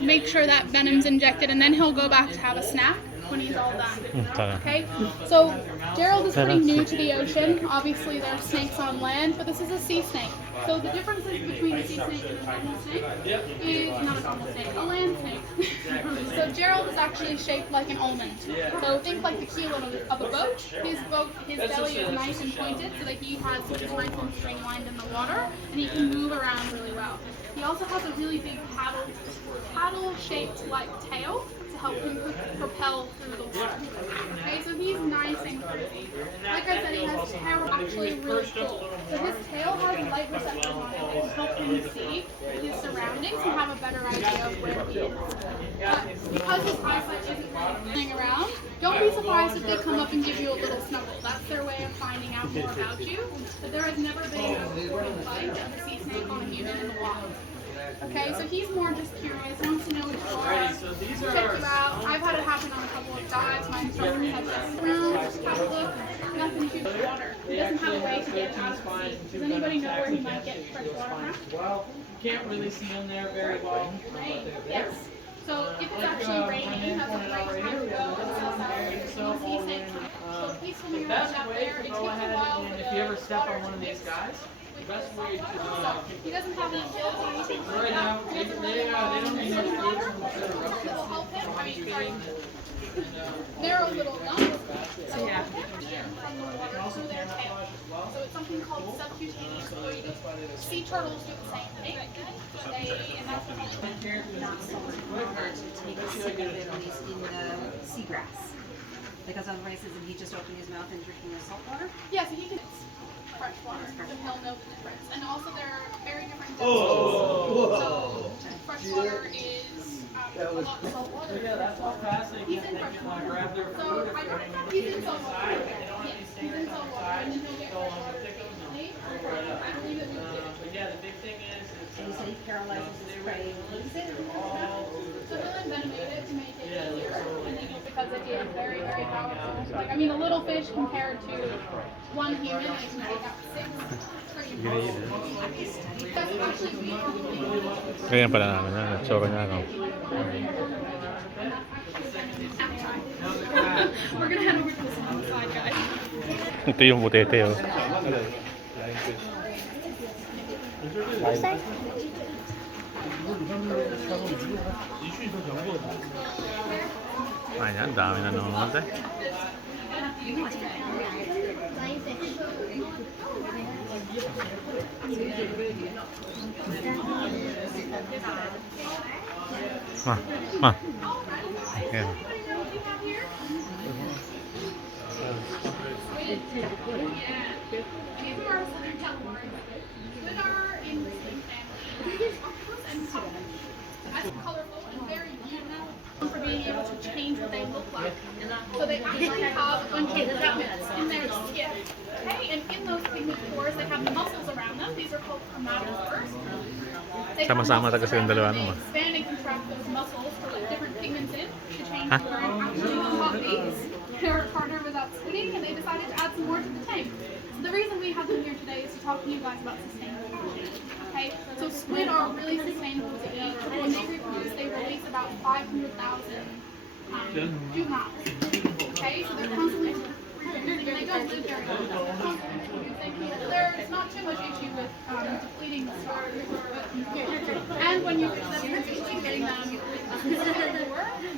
make sure that venom's injected, and then he'll go back to have a snack when he's all done. Okay? So Gerald is pretty new to the ocean. Obviously there's snakes on land, but this is a sea snake. So the differences between a sea snake and a normal snake is not a normal snake, a land snake. So Gerald is actually shaped like an almond. So think like the keel of a boat. His belly is nice and pointed so that he has his nice and streamlined in the water, and he can move around really well. He also has a really big paddle-shaped like tail to help him propel through the water. Okay, so he's nice and cruisy. Like I said, he has tail actually really cool. So his tail has light receptors on it that can help him see his surroundings and have a better idea of where he is. But because his eyesight isn't really moving around, don't be surprised if they come up and give you a little snuggle. That's their way of finding out more about you. But there has never been a reported bite of a sea snake on a human in the wild. Okay, so he's more just curious, wants to know what you are, check you out. I've had it happen on a couple of dives. My instructor has just around, just have a look, nothing to the water. He doesn't have a way to get out of the sea. Does anybody know where he might get fresh water from? Well, you can't really see him there very well. Rain, yes. So if it's actually raining, that's a great time to go and assess out the sea snake. So please swimming around out there. It takes a while for if you ever step on one of these guys, the best way to he doesn't have any gills or anything right now, they don't need much water. It'll help him. I mean, sorry. They're a little young. So yeah. From the water through their tail. So it's something called subcutaneous fluid. Sea turtles do the same thing. And that's what not so hard to take a sip of it when he's in the seagrass. Because otherwise, isn't he just opening his mouth and drinking the salt water? Yeah, so he can fresh water, so he'll know the difference. And also there are very different densities. So fresh water is a lot of salt water. Yeah, that's how fast they He's in fresh water. So I don't know if he's in salt water. Yes, he's in salt water, and then he'll get fresh water occasionally. I believe it would do. But yeah, the big thing is And you said he paralyzes his prey. What is it? So he'll envenomate it to make it easier, and then because it is very, very powerful. Like, I mean, a little fish compared to one human, it can take out 6. Pretty That's actually we are really Ganyan pala namin yan. Natsura niya, no? We're gonna head over to this one side, guys. Ito yung butete, oh. Ayan, dami na nanonood eh. Ayan. These are our southern calamari. Squid are in the same family as octopus and codfish. As colorful and very beautiful for being able to change what they look like. So they actually have a bunch of pigments in their skin. Okay, and in those pigment pores, they have muscles around them. These are called chromatophores. Sama-sama talaga silang dalawa, no? Expand and contract those muscles to let different pigments in to change the current. Actually, the hot bees, they were harder without squidding, and they decided to add some more to the tank. So the reason we have them here today is to talk to you guys about sustainable fishing. Okay, so squid are really sustainable to eat. When they reproduce, they release about 500,000 juveniles. Okay, so they're constantly reproducing. They don't live very long. They're constantly reproducing. There's not too much issue with depleting the stock. And when you're usually getting them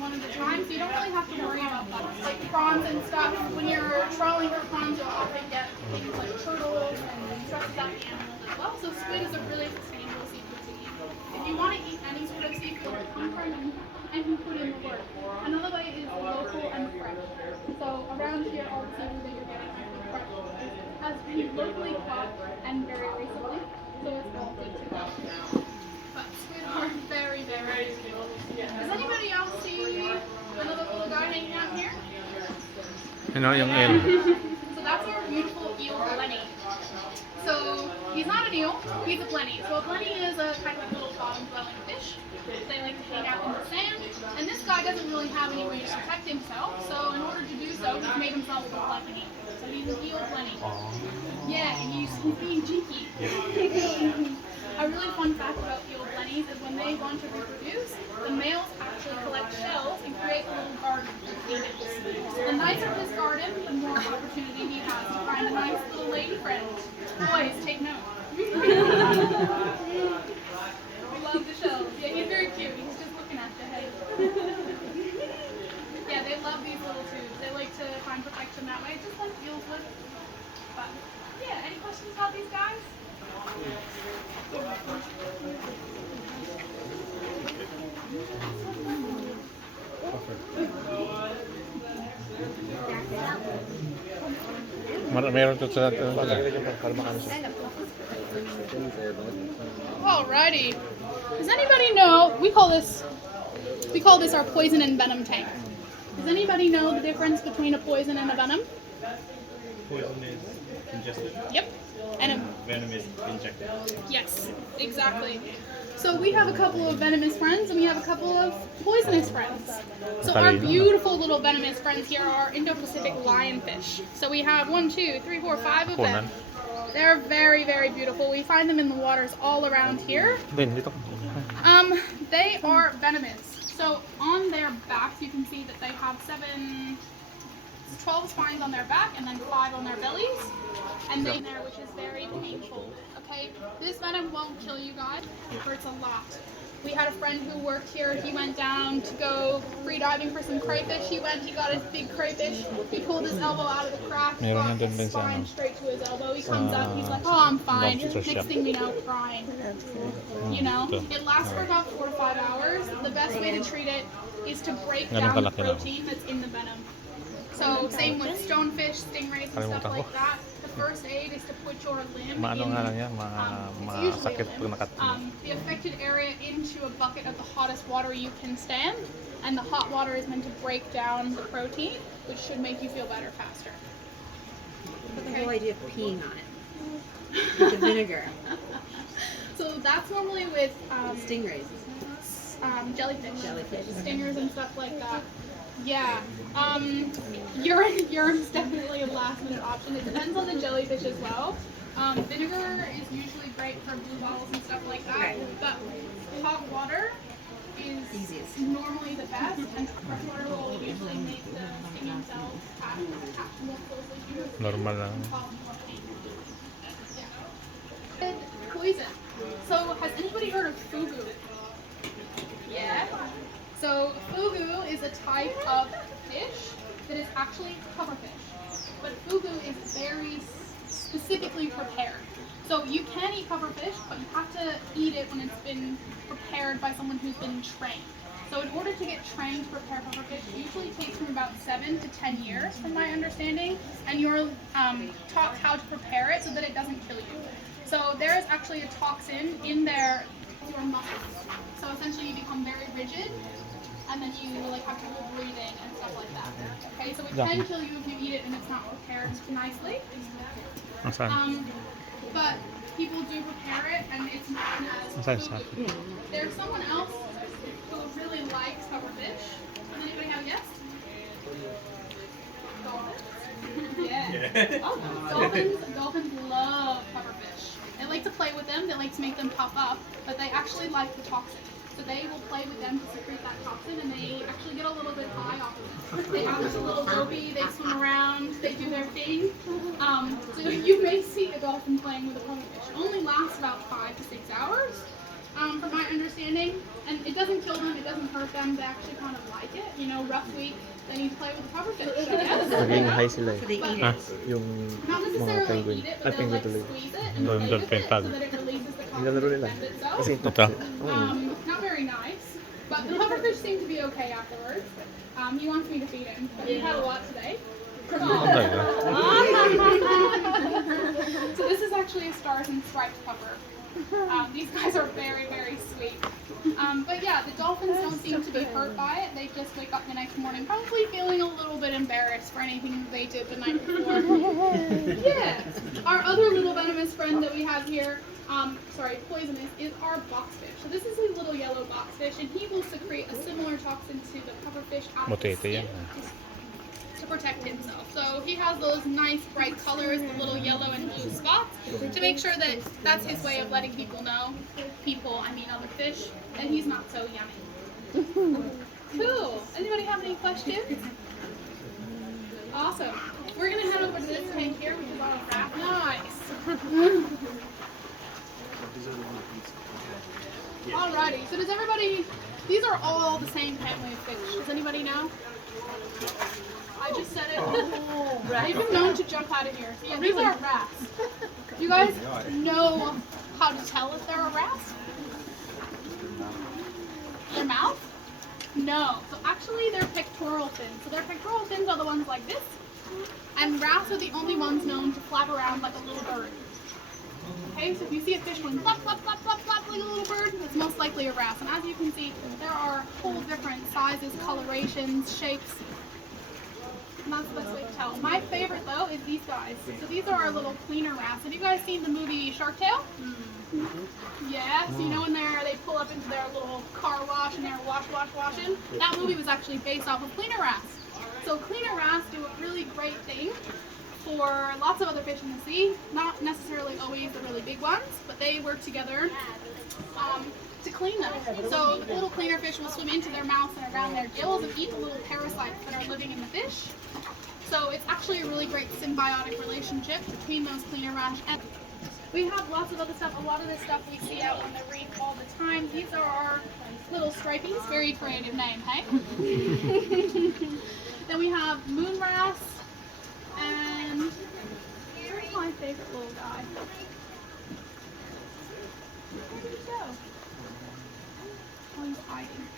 one at a time, so you don't really have to worry about that. Like prawns and stuff. When you're trawling for prawns, you'll often get things like turtles and stresses out the animals as well. So squid is a really sustainable seafood to eat. If you want to eat any sort of seafood, come from and you put in the work. Another way is local and fresh. So around here, all the seafood that you're getting is fresh. Has been locally caught and very recently, so it's all good to go. But squid are very, very cool. Does anybody else see another little guy hanging out here? You know, yung eel. So that's our beautiful eel blenny. So he's not an eel, he's a blenny. So a blenny is a kind of little bottom-dwelling fish. They like to hang out in the sand, and this guy doesn't really have any way to protect himself. So in order to do so, he's made himself look like an eel. So he's an eel blenny. Yeah, he's being cheeky. A really fun fact about eel blennies is when they want to reproduce, the male nicer this garden, the more opportunity he has to find a nice little lady friend. Boys, take note. We love the shells. Yeah, he's very cute. He's just looking at the head. Yeah, they love these little tubes. They like to find protection that way, just like eels would. But yeah, any questions about these guys? Meron to sa Alrighty. Does anybody know? We call this our poison and venom tank. Does anybody know the difference between a poison and a venom? Poison is ingested, Yep. And a venom is injected. yes, exactly. So we have a couple of venomous friends and we have a couple of poisonous friends. So our beautiful little venomous friends here are Indo-Pacific lionfish. So we have 1, 2, 3, 4, 5 of them. They're very, very beautiful. We find them in the waters all around here. Dito. They are venomous. So on their backs, you can see that they have 12 spines on their back and then 5 on their bellies. And they there, which is very painful. Okay, this venom won't kill you guys. It hurts a lot. We had a friend who worked here. He went down to go free diving for some crayfish. He got his big crayfish. He pulled his elbow out of the crack. Got his spine straight to his elbow. He comes up. He's like, "Oh, I'm fine." Next thing we know, crying. You know, it lasts for about 4 to 5 hours. The best way to treat it is to break down the protein that's in the venom. So same with stonefish, stingrays, and stuff like that. The first aid is to put your limb the affected area into a bucket of the hottest water you can stand, and the hot water is meant to break down the protein, which should make you feel better faster. But the whole idea of peeing on it with the vinegar. So that's normally with Stingrays. Jellyfish, stingers and stuff like that. Yeah, urine's definitely a last minute option. It depends on the jellyfish as well. Vinegar is usually great for blue balls and stuff like that, but hot water is normally the best, and fresh water will usually make the stinging cells attach more closely to your skin. Normal lang. Poison. So has anybody heard of fugu? Yeah. So fugu is a type of fish that is actually pufferfish, but fugu is very specifically prepared. So you can eat pufferfish, but you have to eat it when it's been prepared by someone who's been trained. So in order to get trained to prepare pufferfish, it usually takes from about 7 to 10 years, from my understanding, and you're taught how to prepare it so that it doesn't kill you. So there is actually a toxin in your muscles. So essentially you become very rigid, and then you have trouble breathing and stuff like that. Okay, so it can kill you if you eat it and it's not prepared nicely. But people do prepare it, and it's not as food. There's someone else who really likes pufferfish. Does anybody have a guess? Dolphins. Yeah. Oh, dolphins love pufferfish. They like to play with them. They like to make them puff up, but they actually like the toxin. So they will play with them to secrete that toxin, and they actually get a little bit high off of it. They act a little dopey, they swim around, they do their thing. So you may see a dolphin playing with a pufferfish. It only lasts about 5 to 6 hours, from my understanding. And it doesn't kill them, it doesn't hurt them, they actually kind of like it. You know, rough week, they need to play with the pufferfish, I guess. Naging high sila eh. So they eat Ah. it. Yung Not mga necessarily penguin. eat it, but they'll Penguin like tuloy. squeeze it and play with it so that it releases the toxin Nilalaro to nila. defend itself. Kasi Ito. Not very nice, but the pufferfish seem to be okay afterwards. He wants me to feed him, but he had a lot today. So this is actually a stars and stripes puffer. These guys are very, very sweet. But yeah, the dolphins don't seem to be hurt by it. They just wake up the next morning probably feeling a little bit embarrassed for anything that they did the night before. Yeah. Our other little venomous friend that we have here, poisonous, is our boxfish. So this is a little yellow boxfish, and he will secrete a similar toxin to the pufferfish out of his skin to protect himself. So he has those nice bright colors, the little yellow and blue spots, to make sure that that's his way of letting people know, other fish, that he's not so yummy. Cool. Anybody have any questions? Awesome. We're gonna head over to this tank here, which is all wrapped. Nice. Alrighty. So does everybody? These are all the same family of fish. Does anybody know? I just said it. They've been known to jump out of here. So yeah, these are wrasse. Do you guys know how to tell if they're a wrasse? Their mouth? No. So actually they're pectoral fins. So their pectoral fins are the ones like this. And wrasse are the only ones known to flap around like a little bird. Okay, so if you see a fish going flap, flap, flap, flap, flap like a little bird, it's most likely a wrasse. And as you can see, there are whole different sizes, colorations, shapes. And that's the best way to tell. My favorite though is these guys. So these are our little cleaner wrasse. Have you guys seen the movie Shark Tale? Yeah, so you know when they pull up into their little car wash and they're washing? That movie was actually based off of cleaner wrasse. So cleaner wrasse do a really great thing for lots of other fish in the sea. Not necessarily always the really big ones, but they work together to clean them. So the little cleaner fish will swim into their mouths and around their gills and eat the little parasites that are living in the fish. So it's actually a really great symbiotic relationship between those cleaner wrasse and we have lots of other stuff. A lot of this stuff we see out on the reef all the time. These are our little stripies. Very creative name, hey? Then we have moon wrasse, and here's my favorite little guy. Where did he go? Oh, he's hiding.